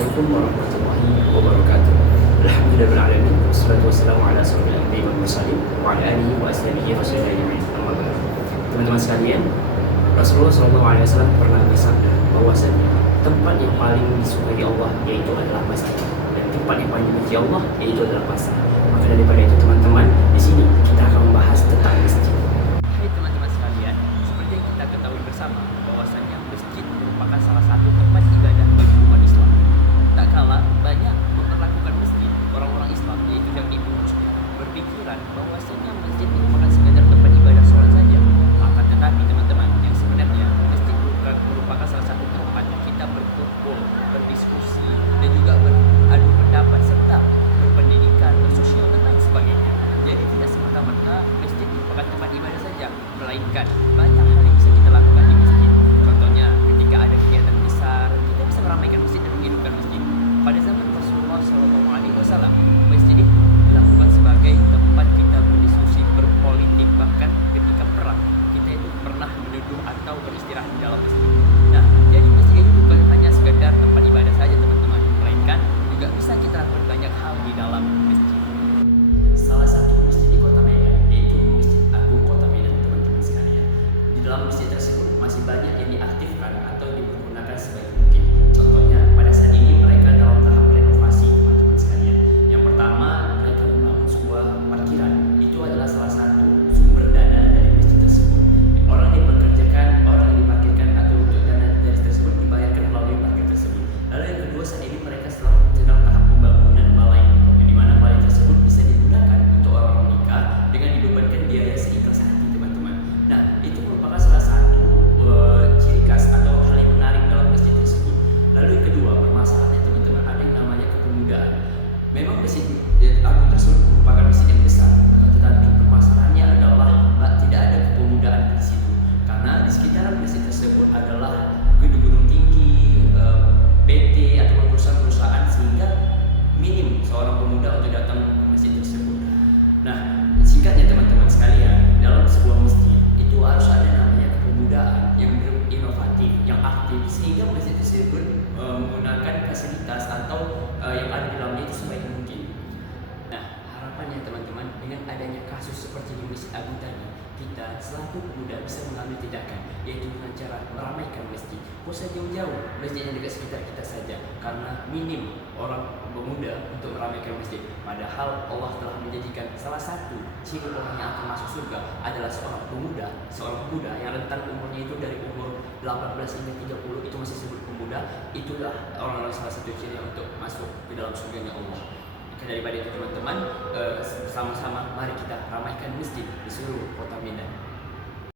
Assalamualaikum warahmatullahi wabarakatuh. Alhamdulillahirrahmanirrahim. Wassalatu wassalamu ala asyrofil anbiya'i wal mursalin wa ala alihi wa ashabihi wa sallam. Teman-teman sekalian, Rasulullah SAW pernah bersabda bahwasanya tempat yang paling disukai Allah yaitu adalah masjid, dan tempat yang paling dibenci Allah yaitu adalah pasar. Maka daripada itu teman-teman, di sini kita akan membahas tentang masjid. Hai teman-teman sekalian, seperti yang kita ketahui bersama bahwasanya masjid merupakan salah satu tempat ibadah bagi umat Islam. Tak kalah banyak memperlakukan masjid orang-orang Islam, yaitu yang pengurusnya, berpikiran bahwasanya masjid merupakan sekadar tempat ibadah sholat saja. Akan tetapi teman-teman, yang sebenarnya masjid merupakan salah satu tempat kita berkumpul, berdiskusi, dan juga beradu pendapat serta berpendidikan, bersosial dan lain sebagainya. Jadi tidak semata-mata masjid merupakan tempat ibadah saja, melainkan banyak hal yang bisa kita lakukan di masjid. Contohnya, ketika ada kegiatan besar, kita bisa meramaikan masjid dan menghidupkan masjid. Pada zaman Rasulullah SAW, masjid itu dilakukan sebagai tempat kita berdiskusi, berpolitik, bahkan ketika perang kita itu pernah meneduh atau beristirahat di dalam masjid. Nah, jadi masjid ini bukan hanya sekedar tempat ibadah saja teman-teman, melainkan juga bisa kita lakukan banyak hal di dalam masjid. Salah satu masjid di Kota Medan yaitu Masjid Agung Kota Medan, teman-teman sekalian. Di dalam masjid tersebut masih banyak yang diaktifkan atau dipergunakan sebaik mungkin. Contohnya, pada saat ini mereka dalam tahap renovasi, teman-teman sekalian. Yang pertama, mereka membangun sebuah parkiran. Itu adalah salah satu sumber dana dari masjid tersebut. Orang yang dipekerjakan, orang yang diparkirkan atau untuk dana dari tersebut dibayarkan melalui parkir tersebut. Lalu yang kedua, saat ini mereka sedang tahap pembangunan balai, di mana balai tersebut bisa digunakan untuk orang menikah dengan dibebankan biaya seikhlas hati, teman-teman. Nah, itu merupakan salah satu ciri khas atau hal yang menarik dalam masjid tersebut. Lalu yang kedua, permasalahannya teman-teman, ada yang namanya kepemudaan. Memang masjid agung tersebut merupakan masjid yang besar, tetapi permasalahannya adalah tidak ada kepemudaan di situ. Karena di sekitaran masjid tersebut adalah gedung-gedung tinggi, PT atau perusahaan-perusahaan, sehingga minim seorang pemuda untuk datang ke masjid tersebut. Nah, singkatnya teman-teman sekalian, dalam sebuah masjid itu harus ada namanya kepemudaan yang inovatif, yang aktif, sehingga masjid tersebut menggunakan fasilitas atau yang ada di dalamnya itu sebaik mungkin. Nah, harapannya teman-teman, dengan adanya kasus seperti di Masjid Agung tadi, kita selaku pemuda bisa mengambil tindakan, yaitu dengan cara meramaikan masjid. Tidak usah jauh-jauh, masjid yang dekat sekitar kita saja, karena minim orang pemuda untuk meramaikan masjid. Padahal Allah telah menjadikan salah satu ciri orang yang akan masuk surga adalah seorang pemuda yang rentan umurnya itu dari umur 18 hingga 30, itu masih disebut pemuda. Itulah orang-orang salah satu ciri untuk masuk ke dalam surganya Allah. Daripada itu teman-teman, sama-sama mari kita ramaikan masjid di seluruh Kota Medan.